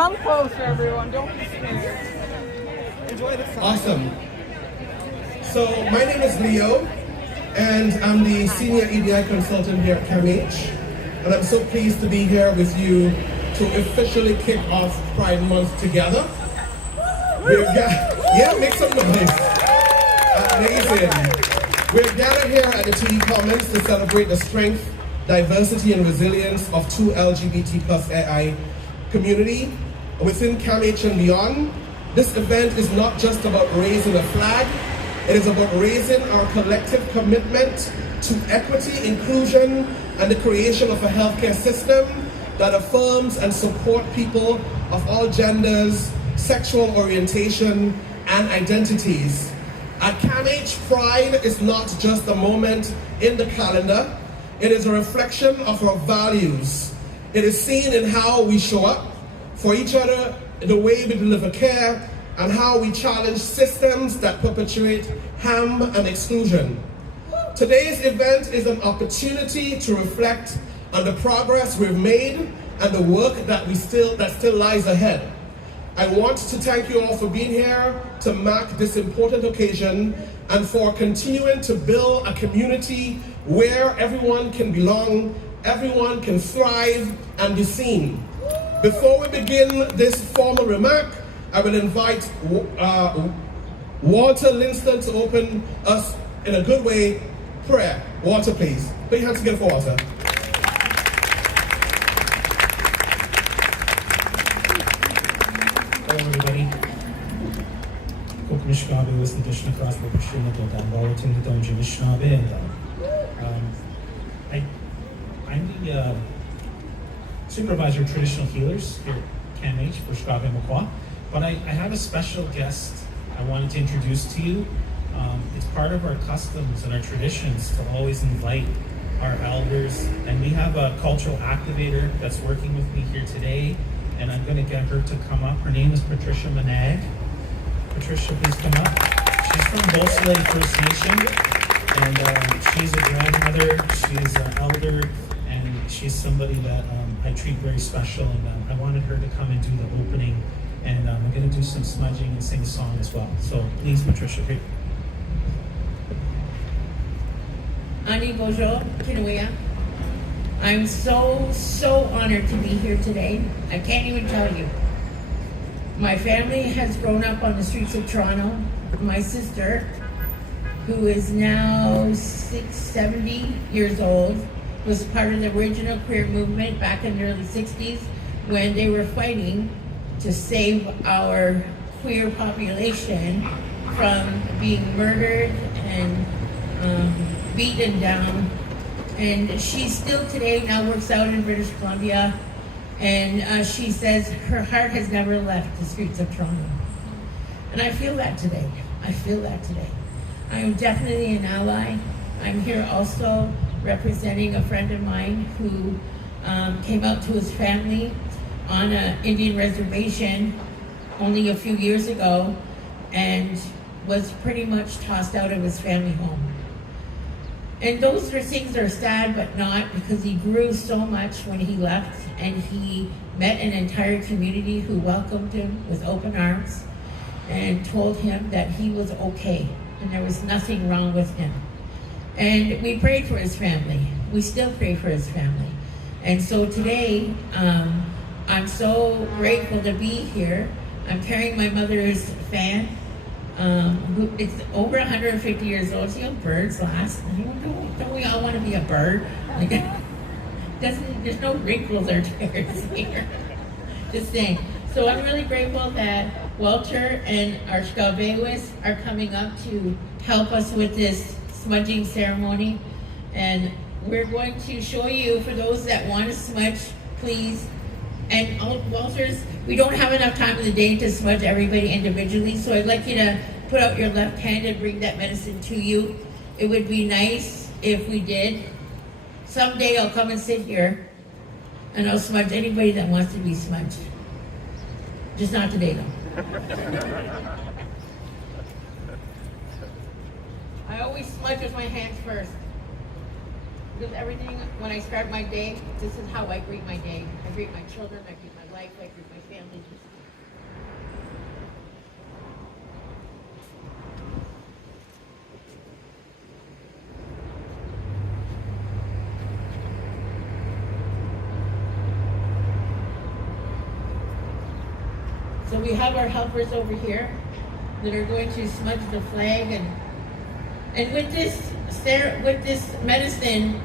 Come closer, everyone. Don't be scared. Enjoy the sun. Awesome. So my name is Leo, and I'm the Senior EDI Consultant here at CAMH. And I'm so pleased to be here with you to officially kick off Pride Month together. Yeah, make some noise. Amazing. We're gathered here at the TD Commons to celebrate the strength, diversity, and resilience of true LGBT plus AI community within CAMH and beyond. This event is not just about raising a flag, it is about raising our collective commitment to equity, inclusion, and the creation of a healthcare system that affirms and supports people of all genders, sexual orientation, and identities. At CAMH, Pride is not just a moment in the calendar, it is a reflection of our values. It is seen in how we show up for each other, the way we deliver care, and how we challenge systems that perpetuate harm and exclusion. Today's event is an opportunity to reflect on the progress we've made and the work that still lies ahead. I want to thank you all for being here to mark this important occasion and for continuing to build a community where everyone can belong, everyone can thrive and be seen. Before we begin this formal remark, I will invite Walter Linston to open us in a good way. Prayer. Walter, please. Put your hands together for Walter. Hello, everybody. Mishkabe was the Dishna Cross the Bashina and Walton the Donja Mishnabe. I'm the supervisor of traditional healers here at CAMH for Shkabe Makwa. But I have a special guest I wanted to introduce to you. It's part of our customs and our traditions to always invite our elders. And we have a cultural activator that's working with me here today. And I'm going to get her to come up. Her name is Patricia Manag. Patricia, please come up. She's from Bolsaley First Nation, and she's a grandmother, she's an elder, and she's somebody that I treat very special, and I wanted her to come and do the opening, and I'm going to do some smudging and sing a song as well. So please, Patricia, here. Ani bonjour, Kinuia. I'm so honored to be here today. I can't even tell you. My family has grown up on the streets of Toronto. My sister, who is now 70 years old, was part of the original queer movement back in the early 60s when they were fighting to save our queer population from being murdered and beaten down. And she still today now works out in British Columbia. And she says her heart has never left the streets of Toronto. And I feel that today. I feel that today. I am definitely an ally. I'm here also representing a friend of mine who came out to his family on an Indian reservation only a few years ago and was pretty much tossed out of his family home. And those things are sad, but not, because he grew so much when he left, and he met an entire community who welcomed him with open arms and told him that he was okay and there was nothing wrong with him. And we prayed for his family. We still pray for his family. And so today, I'm so grateful to be here. I'm carrying my mother's fan. It's over 150 years old. See how birds last? Don't we all want to be a bird? Like, there's no wrinkles or tears here. Just saying. So I'm really grateful that Walter and our Shkabewis are coming up to help us with this smudging ceremony. And we're going to show you, for those that want to smudge, please. And Walters, we don't have enough time in the day to smudge everybody individually, so I'd like you to put out your left hand and bring that medicine to you. It would be nice if we did. Someday I'll come and sit here and I'll smudge anybody that wants to be smudged. Just not today though. I always smudge with my hands first. Because everything, when I start my day, this is how I greet my day. I greet my children, I greet my life, I greet my family. So we have our helpers over here that are going to smudge the flag, and with this medicine,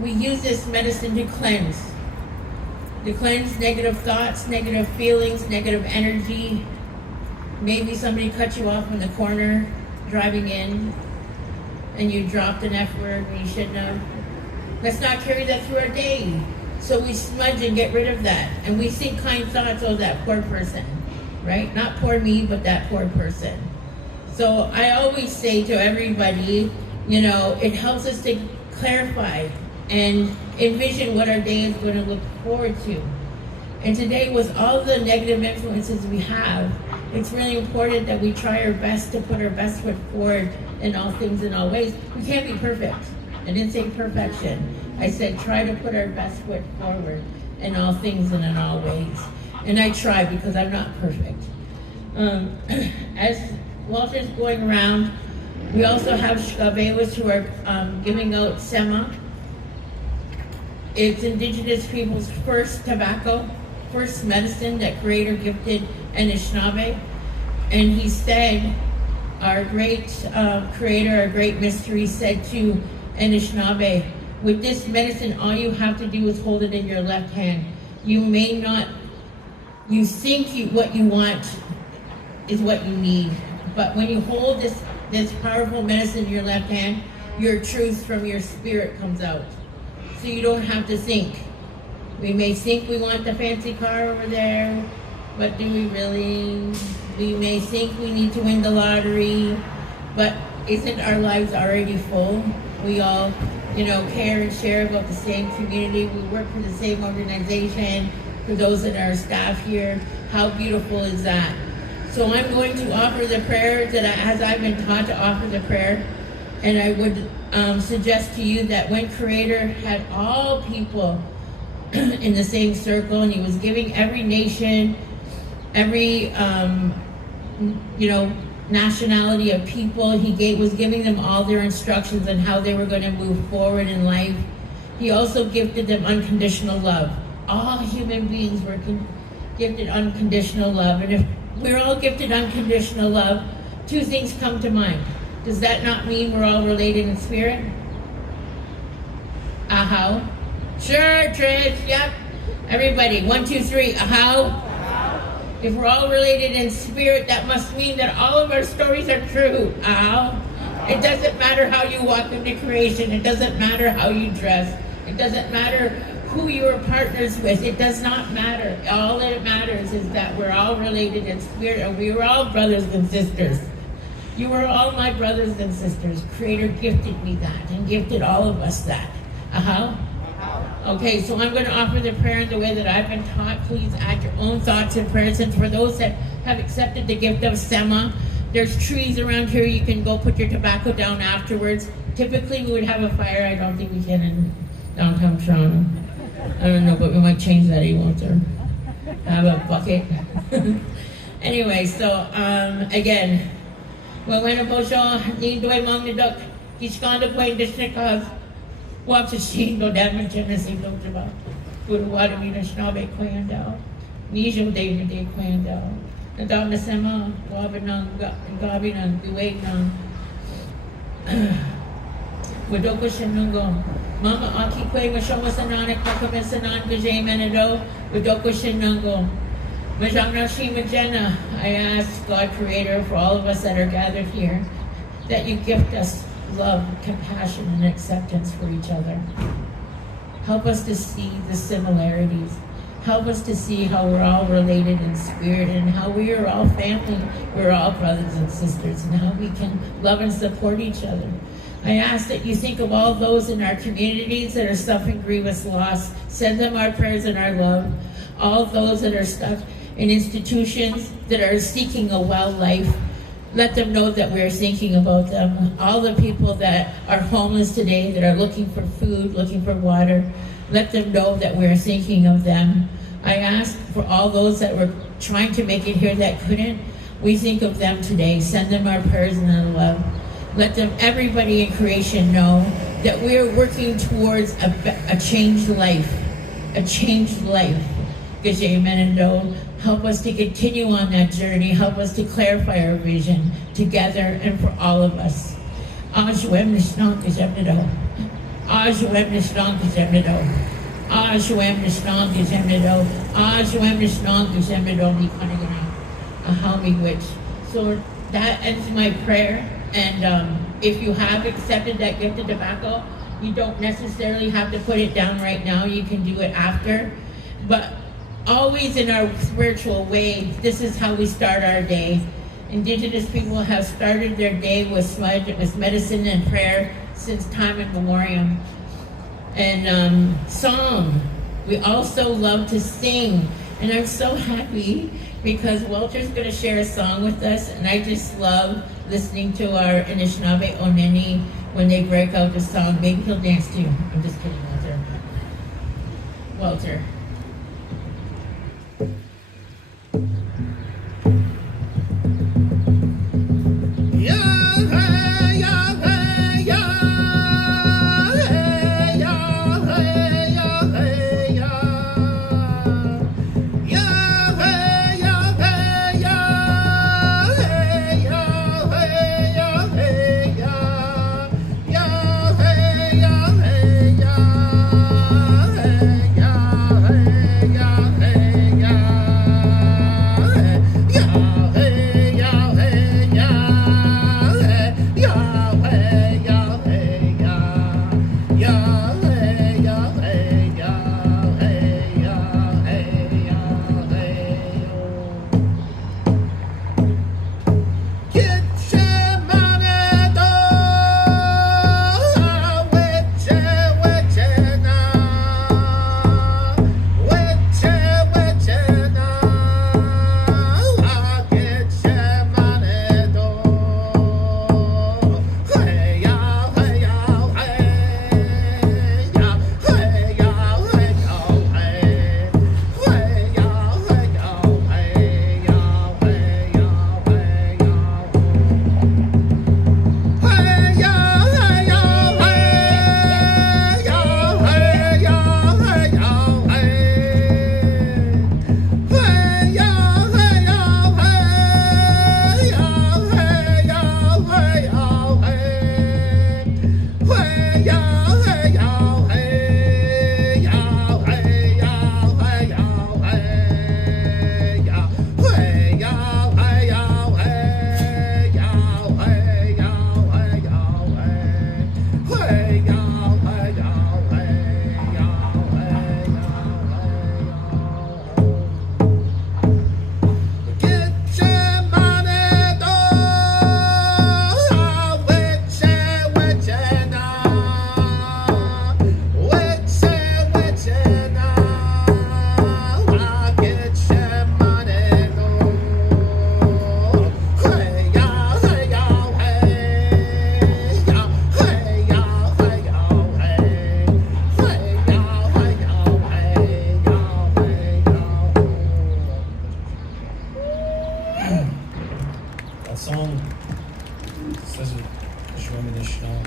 we use this medicine to cleanse negative thoughts, negative feelings, negative energy. Maybe somebody cut you off in the corner driving in and you dropped an F word when you shouldn't have. Let's not carry that through our day. So we smudge and get rid of that. And we think kind thoughts, oh, that poor person, right? Not poor me, but that poor person. So I always say to everybody, it helps us to clarify and envision what our day is going to look forward to. And today, with all the negative influences we have, it's really important that we try our best to put our best foot forward in all things, in all ways. We can't be perfect. I didn't say perfection. I said try to put our best foot forward in all things and in all ways. And I try because I'm not perfect. As Walter's going around, we also have shkabewas who are giving out sema. It's indigenous people's first tobacco, first medicine that Creator gifted Anishinaabe. And he said, our great Creator, our great mystery said to Anishinaabe, with this medicine, all you have to do is hold it in your left hand. You think what you want is what you need. But when you hold this powerful medicine in your left hand, your truth from your spirit comes out. So you don't have to think. We may think we want the fancy car over there, but do we really? We may think we need to win the lottery, but isn't our lives already full? We all, care and share about the same community. We work for the same organization. For those that are staff here, how beautiful is that? So I'm going to offer the prayer as I've been taught to offer the prayer. And I would suggest to you that when Creator had all people in the same circle, and he was giving every nation, every nationality of people, he was giving them all their instructions on how they were going to move forward in life. He also gifted them unconditional love. All human beings were gifted unconditional love. And if we're all gifted unconditional love, two things come to mind. Does that not mean we're all related in spirit? Ahow. Sure, Trish, yep. Everybody, 1, 2, 3, ahow. If we're all related in spirit, that must mean that all of our stories are true. Ahow. It doesn't matter how you walk into creation. It doesn't matter how you dress. It doesn't matter who you are partners with. It does not matter. All that matters is that we're all related in spirit, and we were all brothers and sisters. You were all my brothers and sisters. Creator gifted me that and gifted all of us that. Okay, so I'm going to offer the prayer in the way that I've been taught. Please add your own thoughts and prayers. And for those that have accepted the gift of Sema, there's trees around here. You can go put your tobacco down afterwards. Typically, we would have a fire. I don't think we can in downtown Toronto. I don't know, but we might change that, won't there? Have a bucket. Anyway, so again, when Bojo, Nindoy Mangdok, Kishkanda Point District House, Watch a sheet, no damage, and a single about good water, me, a snobby quandal, Nijo David de Quandal, and down the Sema, Wabinan, Gabinan, Guanan, Wadoko Shinungo, Mama Aki Quay, Mashoma Sanana, Kakamasanan, Vijay Menado, Wadoko Shinungo. Majana Shima Jenna, I ask God Creator for all of us that are gathered here, that you gift us love, compassion, and acceptance for each other. Help us to see the similarities. Help us to see how we're all related in spirit and how we are all family. We're all brothers and sisters, and how we can love and support each other. I ask that you think of all those in our communities that are suffering grievous loss. Send them our prayers and our love. All those that are stuck in institutions that are seeking a well life, let them know that we're thinking about them. All the people that are homeless today, that are looking for food, looking for water, let them know that we're thinking of them. I ask for all those that were trying to make it here that couldn't. We think of them today. Send them our prayers and our love. Let them, everybody in creation, know that we are working towards a changed life. A changed life. Gajay help us to continue on that journey. Help us to clarify our vision together and for all of us. Ajuem Nishnonk Gajemnido. Ajuem Nishnonk Gajemnido. Ajuem Nishnonk Gajemnido. Ajuem Nishnonk Gajemnido Nikanagana. Ahami witch. So that ends my prayer. And if you have accepted that gift of tobacco, you don't necessarily have to put it down right now. You can do it after. But always in our spiritual way, this is how we start our day. Indigenous people have started their day with smudge, with medicine and prayer since time immemorial. And song. We also love to sing. And I'm so happy because Walter's going to share a song with us. And I just love listening to our Anishinaabe Oneni when they break out the song. Maybe he'll dance too. I'm just kidding, Walter. Walter.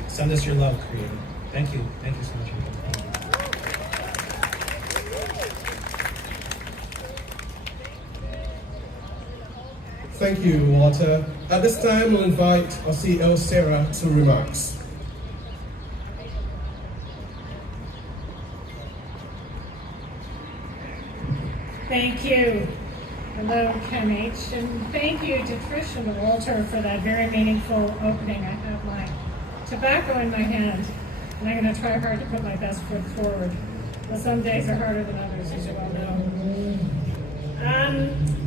Send us your love, Creator. Thank you. Thank you so much. Thank you, Walter. At this time, we'll invite our CEO, Sarah, to remarks. Thank you. Hello, CAMH, and thank you to Trish and Walter for that very meaningful opening. I have my tobacco in my hand, and I'm going to try hard to put my best foot forward. But some days are harder than others, as you all know.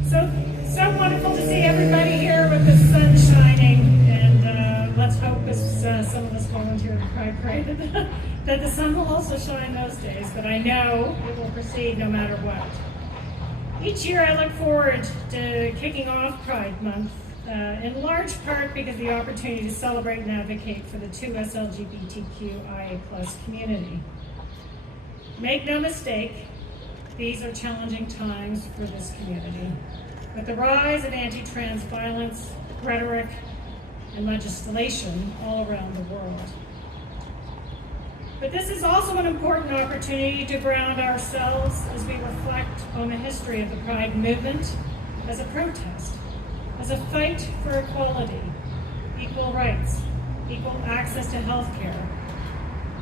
So wonderful to see everybody here with the sun shining, and let's hope as some of us volunteer to pray that the sun will also shine those days, but I know it will proceed no matter what. Each year I look forward to kicking off Pride Month, in large part because of the opportunity to celebrate and advocate for the 2S LGBTQIA+ community. Make no mistake, These are challenging times for this community. With the rise of anti-trans violence, rhetoric, and legislation all around the world. But this is also an important opportunity to ground ourselves as we reflect on the history of the Pride movement as a protest, as a fight for equality, equal rights, equal access to health care,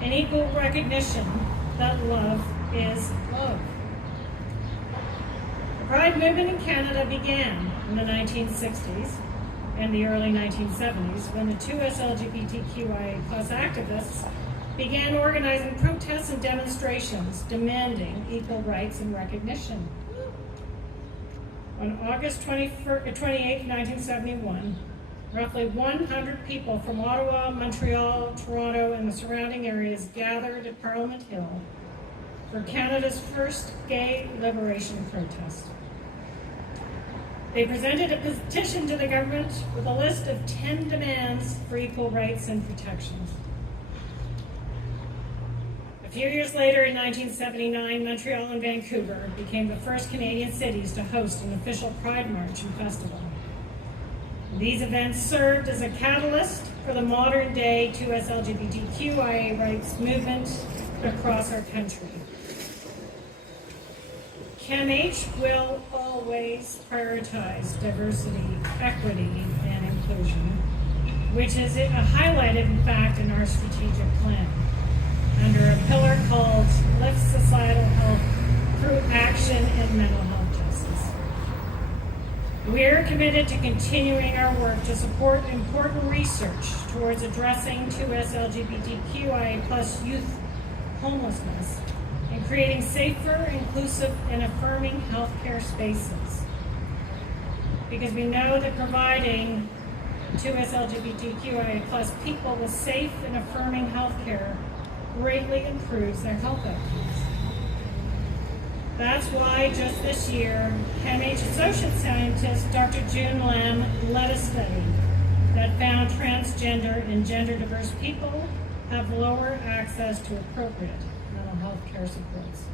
and equal recognition that love is love. The Pride movement in Canada began in the 1960s and the early 1970s when the 2S LGBTQIA+ activists began organizing protests and demonstrations demanding equal rights and recognition. On August 28, 1971, roughly 100 people from Ottawa, Montreal, Toronto, and the surrounding areas gathered at Parliament Hill for Canada's first gay liberation protest. They presented a petition to the government with a list of 10 demands for equal rights and protections. A few years later, in 1979, Montreal and Vancouver became the first Canadian cities to host an official Pride March and festival. These events served as a catalyst for the modern-day 2S LGBTQIA rights movement across our country. CAMH will always prioritize diversity, equity, and inclusion, which is highlighted, in fact, in our strategic plan, under a pillar called Lift Societal Health Through Action in Mental Health Justice. We are committed to continuing our work to support important research towards addressing 2S LGBTQIA+ youth homelessness and creating safer, inclusive, and affirming healthcare spaces. Because we know that providing 2S LGBTQIA+ people with safe and affirming healthcare greatly improves their health outcomes. That's why just this year, CAMH Associate Scientist Dr. June Lam led a study that found transgender and gender diverse people have lower access to appropriate mental health care supports.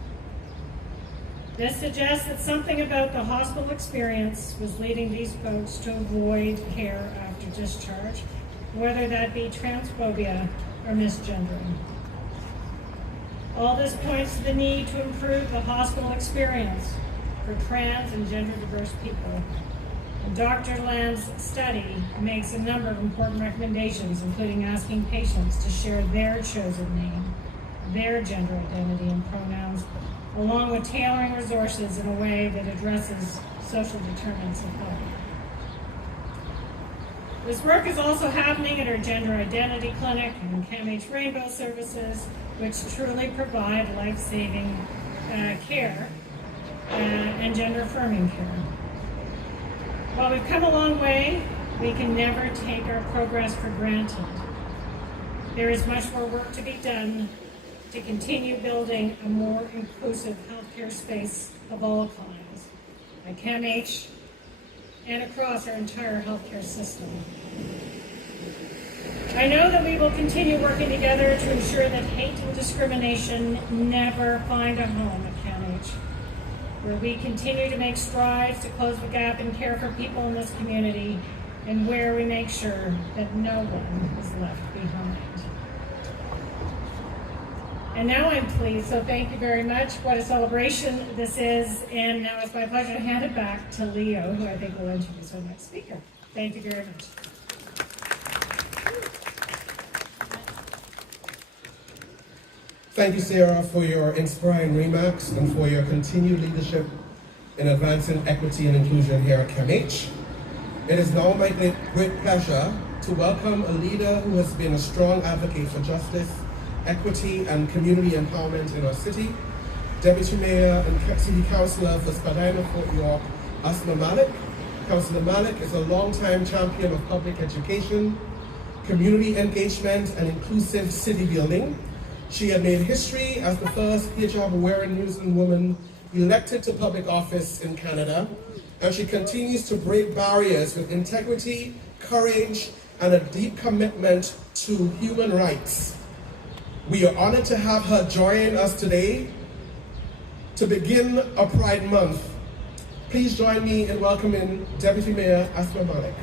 This suggests that something about the hospital experience was leading these folks to avoid care after discharge, whether that be transphobia or misgendering. All this points to the need to improve the hospital experience for trans and gender diverse people. And Dr. Lam's study makes a number of important recommendations, including asking patients to share their chosen name, their gender identity and pronouns, along with tailoring resources in a way that addresses social determinants of health. This work is also happening at our Gender Identity Clinic and CAMH Rainbow Services, which truly provide life-saving care and gender-affirming care. While we've come a long way, we can never take our progress for granted. There is much more work to be done to continue building a more inclusive healthcare space of all kinds, at CAMH and across our entire healthcare system. I know that we will continue working together to ensure that hate and discrimination never find a home at CAMH, where we continue to make strides to close the gap in care for people in this community, and where we make sure that no one is left behind. And now I'm pleased, so thank you very much. What a celebration this is. And now it's my pleasure to hand it back to Leo, who I think will introduce our next speaker. Thank you very much. Thank you, Sarah, for your inspiring remarks and for your continued leadership in advancing equity and inclusion here at CAMH. It is now my great pleasure to welcome a leader who has been a strong advocate for justice, equity, and community empowerment in our city, Deputy Mayor and City Councillor for Spadina, Fort York, Ausma Malik. Councillor Malik is a longtime champion of public education, community engagement, and inclusive city building. She had made history as the first hijab-wearing New Zealand woman elected to public office in Canada, and she continues to break barriers with integrity, courage, and a deep commitment to human rights. We are honored to have her join us today. to begin a Pride Month, please join me in welcoming Deputy Mayor Ausma Malik.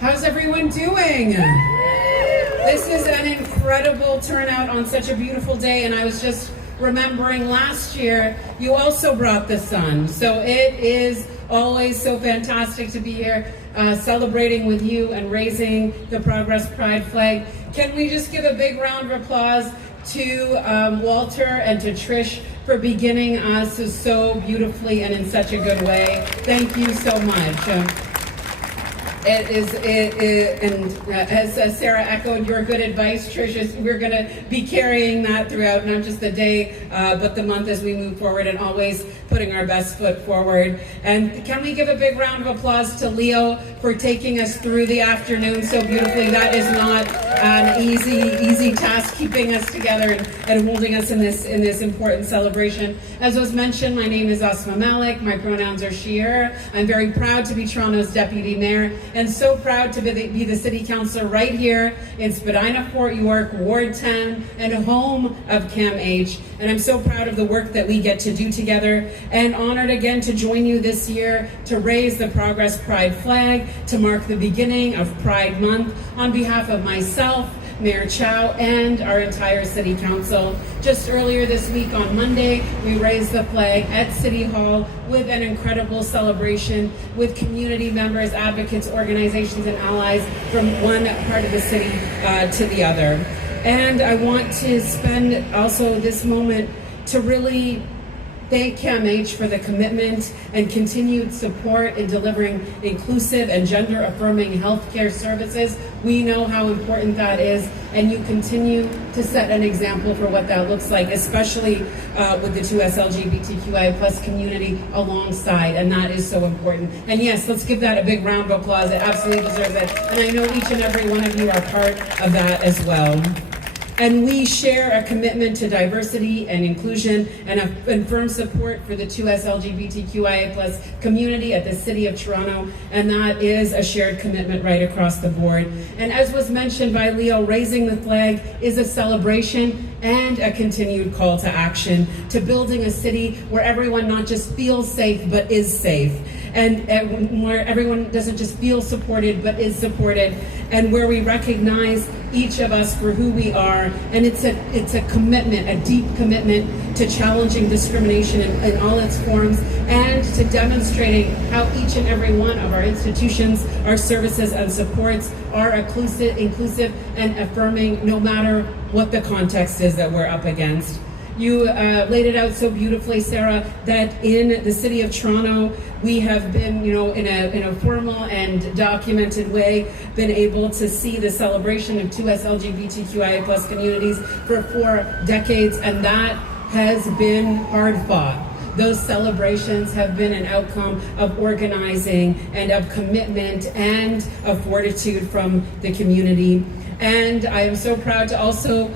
How's everyone doing? This is an incredible turnout on such a beautiful day, and I was just remembering last year you also brought the sun. So it is always so fantastic to be here celebrating with you and raising the Progress Pride flag. Can we just give a big round of applause to Walter and to Trish for beginning us so beautifully and in such a good way. Thank you so much. As Sarah echoed your good advice, Trish, we're going to be carrying that throughout not just the day, but the month as we move forward, and always putting our best foot forward. And can we give a big round of applause to Leo for taking us through the afternoon so beautifully? That is not an easy task, keeping us together and holding us in this important celebration. As was mentioned, my name is Ausma Malik. My pronouns are she, her. I'm very proud to be Toronto's Deputy Mayor, and so proud to be the City Councillor right here in Spadina, Fort York, Ward 10, and home of CAMH. And I'm so proud of the work that we get to do together, and honored again to join you this year to raise the Progress Pride flag to mark the beginning of Pride Month on behalf of myself, Mayor Chow, and our entire City Council. Just earlier this week on Monday, we raised the flag at City Hall with an incredible celebration with community members, advocates, organizations, and allies from one part of the city to the other. And I want to spend also this moment to really thank CAMH for the commitment and continued support in delivering inclusive and gender-affirming healthcare services. We know how important that is, and you continue to set an example for what that looks like, especially with the 2S LGBTQI+ community alongside, and that is so important. And yes, let's give that a big round of applause. It absolutely deserves it, and I know each and every one of you are part of that as well. And we share a commitment to diversity and inclusion and firm support for the 2S LGBTQIA+ community at the City of Toronto, and that is a shared commitment right across the board. And as was mentioned by Leo, raising the flag is a celebration and a continued call to action to building a city where everyone not just feels safe but is safe, and where everyone doesn't just feel supported but is supported, and where we recognize each of us for who we are. And it's a commitment, a deep commitment to challenging discrimination in all its forms, and to demonstrating how each and every one of our institutions, our services and supports are inclusive and affirming, no matter what the context is that we're up against. You laid it out so beautifully, Sarah, that in the City of Toronto, we have been, in a formal and documented way, been able to see the celebration of 2S LGBTQIA+ communities for 4 decades, and that has been hard fought. Those celebrations have been an outcome of organizing and of commitment and of fortitude from the community. And I am so proud to also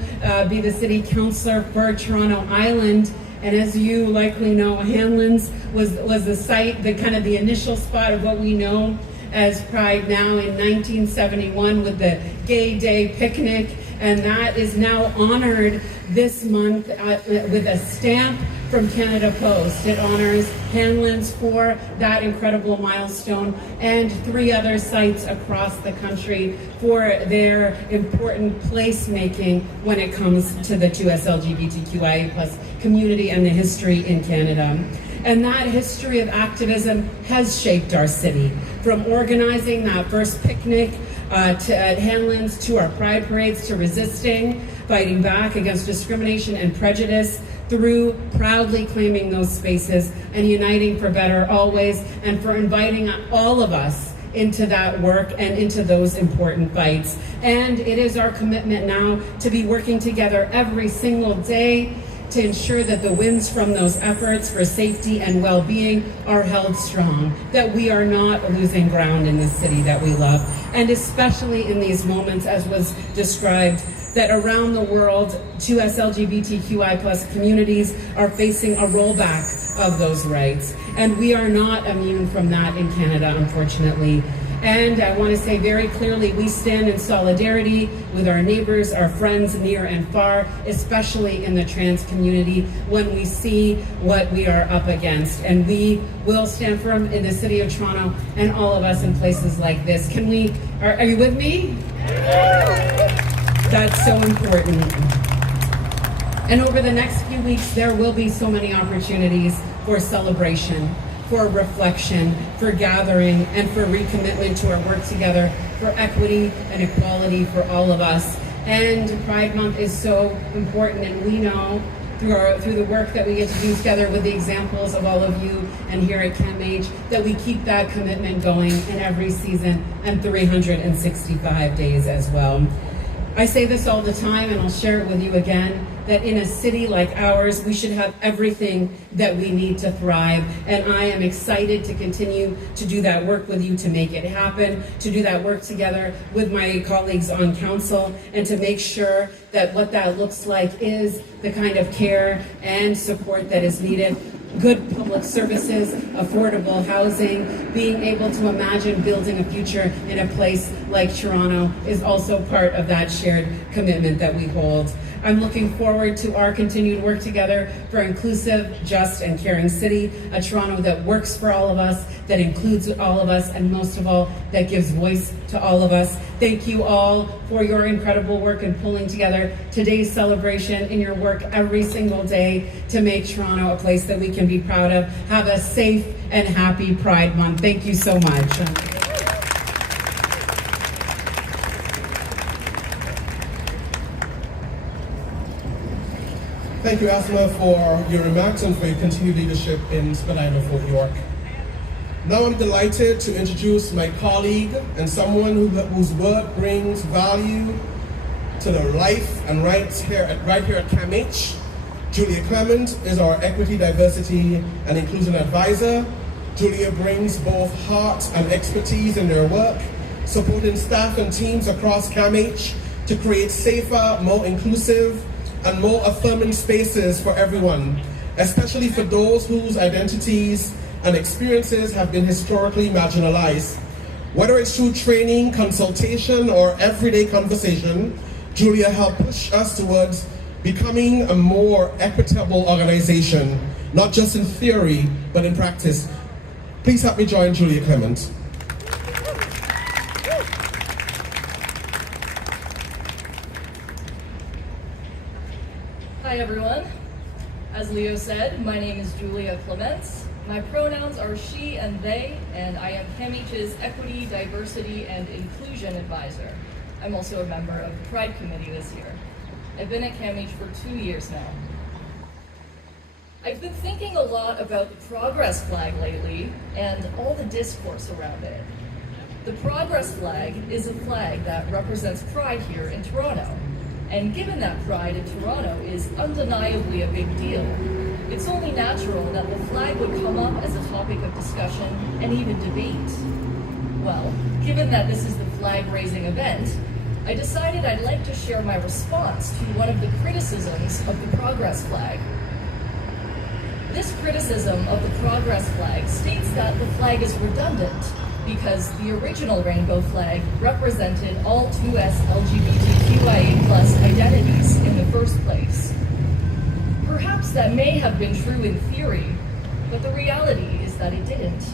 be the City Councillor for Toronto Island. And as you likely know, Hanlan's was the site, the initial spot of what we know as Pride now in 1971 with the Gay Day picnic. And that is now honored this month with a stamp from Canada Post. It honors Hanlan's for that incredible milestone, and 3 other sites across the country for their important placemaking when it comes to the 2S LGBTQIA+ community and the history in Canada. And that history of activism has shaped our city, from organizing that first picnic at Hanlan's, to our pride parades, to resisting, fighting back against discrimination and prejudice, through proudly claiming those spaces and uniting for better always, and for inviting all of us into that work and into those important fights. And it is our commitment now to be working together every single day to ensure that the winds from those efforts for safety and well-being are held strong, that we are not losing ground in the city that we love, and especially in these moments, as was described, that around the world, 2S LGBTQI+ communities are facing a rollback of those rights. And we are not immune from that in Canada, unfortunately. And I want to say very clearly, we stand in solidarity with our neighbors, our friends near and far, especially in the trans community, when we see what we are up against. And we will stand firm in the city of Toronto and all of us in places like this. Are you with me? That's so important. And over the next few weeks, there will be so many opportunities for celebration, for reflection, for gathering, and for recommitment to our work together for equity and equality for all of us. And Pride Month is so important, and we know through the work that we get to do together with the examples of all of you and here at CAMH that we keep that commitment going in every season and 365 days as well. I say this all the time, and I'll share it with you again, that in a city like ours, we should have everything that we need to thrive. And I am excited to continue to do that work with you to make it happen, to do that work together with my colleagues on council, and to make sure that what that looks like is the kind of care and support that is needed. Good public services, affordable housing, being able to imagine building a future in a place like Toronto is also part of that shared commitment that we hold. I'm looking forward to our continued work together for inclusive, just, and caring city, a Toronto that works for all of us, that includes all of us, and most of all, that gives voice to all of us. Thank you all for your incredible work in pulling together today's celebration in your work every single day to make Toronto a place that we can be proud of. Have a safe and happy Pride Month. Thank you so much. Thank you, Ausma, for your remarks and for your continued leadership in Spadina, Fort York. Now I'm delighted to introduce my colleague and someone whose work brings value to the life and right here at CAMH. Julia Clement is our Equity, Diversity and Inclusion Advisor. Julia brings both heart and expertise in their work, supporting staff and teams across CAMH to create safer, more inclusive, and more affirming spaces for everyone, especially for those whose identities and experiences have been historically marginalized. Whether it's through training, consultation, or everyday conversation, Julia helped push us towards becoming a more equitable organization, not just in theory, but in practice. Please help me join Julia Clement. Hi everyone. As Leo said, my name is Julia Clements. My pronouns are she and they, and I am CAMH's Equity, Diversity and Inclusion Advisor. I'm also a member of the Pride Committee this year. I've been at CAMH for 2 years now. I've been thinking a lot about the progress flag lately and all the discourse around it. The progress flag is a flag that represents pride here in Toronto. And given that pride in Toronto is undeniably a big deal, it's only natural that the flag would come up as a topic of discussion and even debate. Well, given that this is the flag-raising event, I decided I'd like to share my response to one of the criticisms of the progress flag. This criticism of the progress flag states that the flag is redundant because the original rainbow flag represented all 2S LGBTQIA+ identities in the first place. Perhaps that may have been true in theory, but the reality is that it didn't.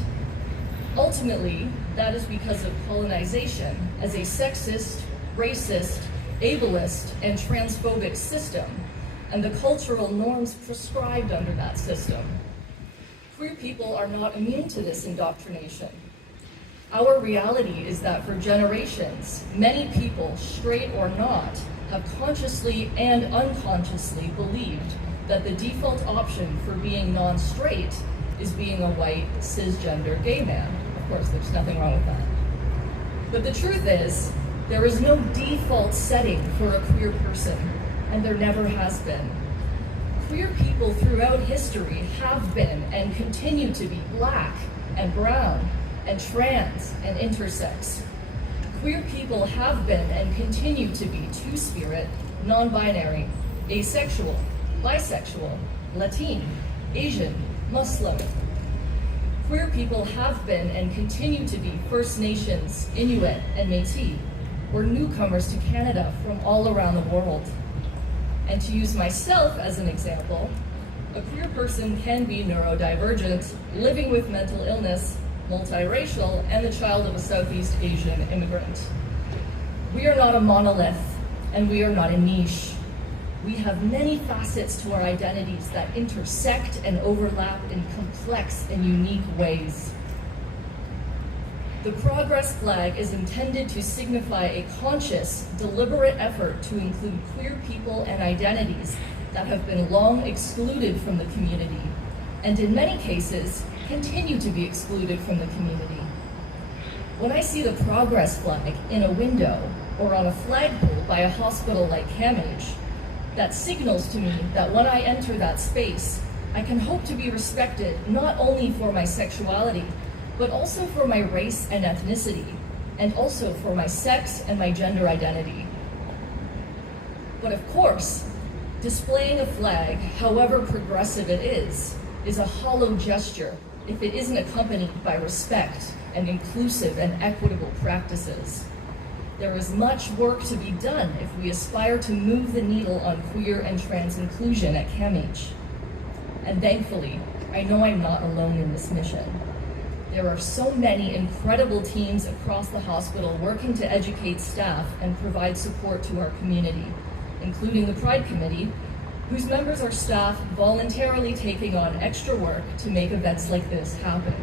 Ultimately, that is because of colonization as a sexist, racist, ableist, and transphobic system, and the cultural norms prescribed under that system. Queer people are not immune to this indoctrination. Our reality is that for generations, many people, straight or not, have consciously and unconsciously believed that the default option for being non-straight is being a white, cisgender gay man. Of course, there's nothing wrong with that. But the truth is, there is no default setting for a queer person, and there never has been. Queer people throughout history have been and continue to be Black and brown and trans and intersex. Queer people have been and continue to be two-spirit, non-binary, asexual, bisexual, Latin, Asian, Muslim. Queer people have been and continue to be First Nations, Inuit, and Métis. We're newcomers to Canada from all around the world. And to use myself as an example, a queer person can be neurodivergent, living with mental illness, multiracial, and the child of a Southeast Asian immigrant. We are not a monolith, and we are not a niche. We have many facets to our identities that intersect and overlap in complex and unique ways. The Progress flag is intended to signify a conscious, deliberate effort to include queer people and identities that have been long excluded from the community, and in many cases, continue to be excluded from the community. When I see the Progress flag in a window or on a flagpole by a hospital like CAMH, that signals to me that when I enter that space, I can hope to be respected not only for my sexuality, but also for my race and ethnicity, and also for my sex and my gender identity. But of course, displaying a flag, however progressive it is a hollow gesture if it isn't accompanied by respect and inclusive and equitable practices. There is much work to be done if we aspire to move the needle on queer and trans inclusion at CAMH. And thankfully, I know I'm not alone in this mission. There are so many incredible teams across the hospital working to educate staff and provide support to our community, including the Pride Committee, whose members are staff voluntarily taking on extra work to make events like this happen.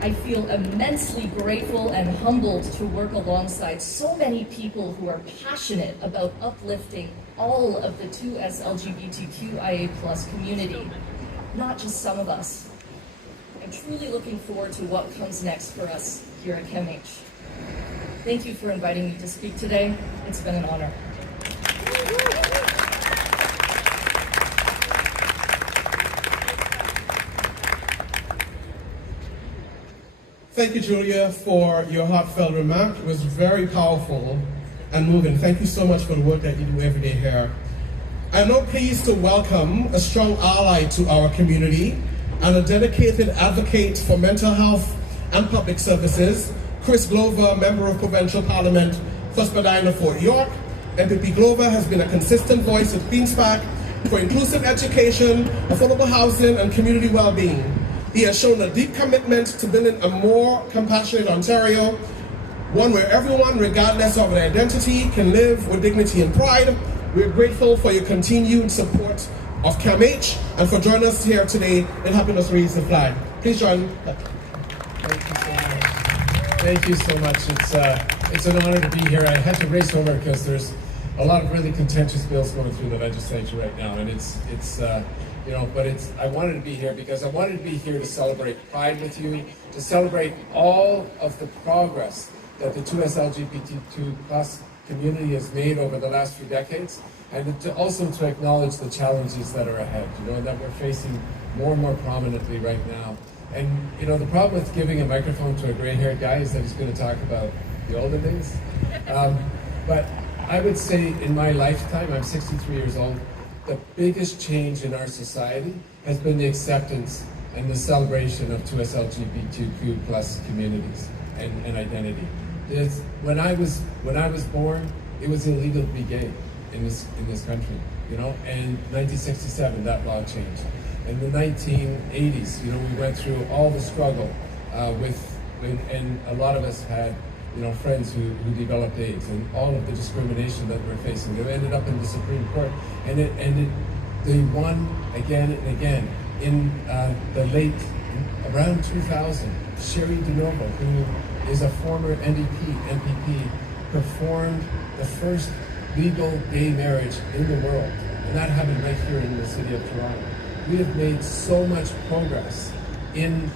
I feel immensely grateful and humbled to work alongside so many people who are passionate about uplifting all of the 2S LGBTQIA+ community, not just some of us. I'm truly looking forward to what comes next for us here at CAMH. Thank you for inviting me to speak today. It's been an honor. Thank you, Julia, for your heartfelt remark. It was very powerful and moving. Thank you so much for the work that you do every day here. I am now pleased to welcome a strong ally to our community and a dedicated advocate for mental health and public services, Chris Clover, Member of Provincial Parliament for Spadina, Fort York. MPP Clover has been a consistent voice at Queen's Park for inclusive education, affordable housing, and community well-being. He has shown a deep commitment to building a more compassionate Ontario, one where everyone, regardless of their identity, can live with dignity and pride. We are grateful for your continued support of CAMH and for joining us here today and helping us raise the flag. Please join. Thank you so much. It's an honor to be here. I had to race over because there's a lot of really contentious bills going through the legislature right now, and I wanted to be here because I wanted to be here to celebrate Pride with you, to celebrate all of the progress that the 2S LGBTQ+ community has made over the last few decades, and to also to acknowledge the challenges that are ahead, that we're facing more and more prominently right now. And the problem with giving a microphone to a gray-haired guy is that he's going to talk about the olden days. But I would say in my lifetime, I'm 63 years old, the biggest change in our society has been the acceptance and the celebration of 2S LGBTQ+ communities and identity. When I was born, it was illegal to be gay in this country, and 1967 that law changed. In the 1980s, we went through all the struggle and a lot of us had friends who developed AIDS, and all of the discrimination that we're facing. They ended up in the Supreme Court, and they won again and again. In the late, around 2000, Sherry DeNovo, who is a former MPP, performed the first legal gay marriage in the world, and that happened right here in the city of Toronto. We have made so much progress in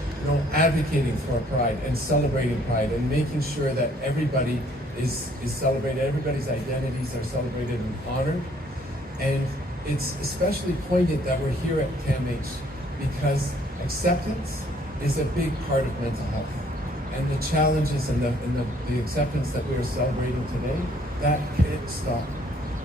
advocating for Pride and celebrating Pride and making sure that everybody is celebrated, everybody's identities are celebrated and honored. And it's especially poignant that we're here at CAMH because acceptance is a big part of mental health. And the challenges and the acceptance that we are celebrating today, that can't stop.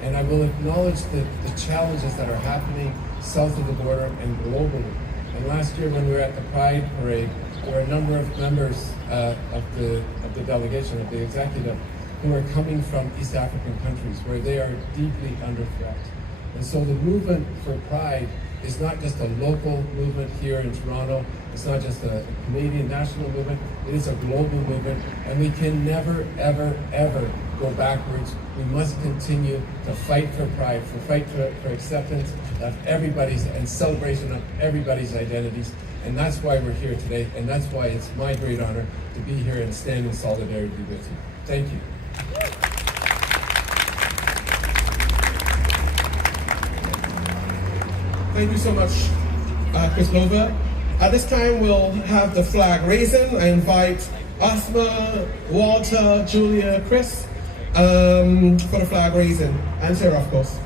And I will acknowledge the challenges that are happening south of the border and globally. And last year when we were at the Pride Parade, there were a number of members of the delegation, of the executive, who are coming from East African countries where they are deeply under threat. And so the movement for Pride is not just a local movement here in Toronto, it's not just a Canadian national movement, it is a global movement, and we can never, ever, ever go backwards. We must continue to fight for pride, for acceptance of everybody's and celebration of everybody's identities. And that's why we're here today, and that's why it's my great honor to be here and stand in solidarity with you. Thank you. Thank you so much, Chris Clover. At this time, we'll have the flag raising. I invite Ausma, Walter, Julia, Chris for the flag raising, and Sarah, of course.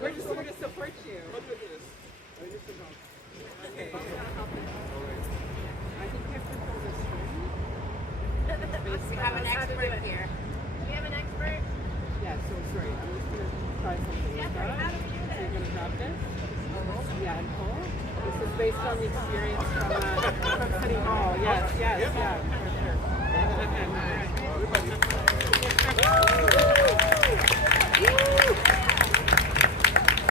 We're just here to support you. Okay. I think you have to pull this string. We have an expert here. We have an expert? Yeah, so sorry. I'm just going to try something like that. How do we do So this? you're going to grab this. Yeah, and pull. This is based on the experience from City Hall. Yes, yeah. For sure.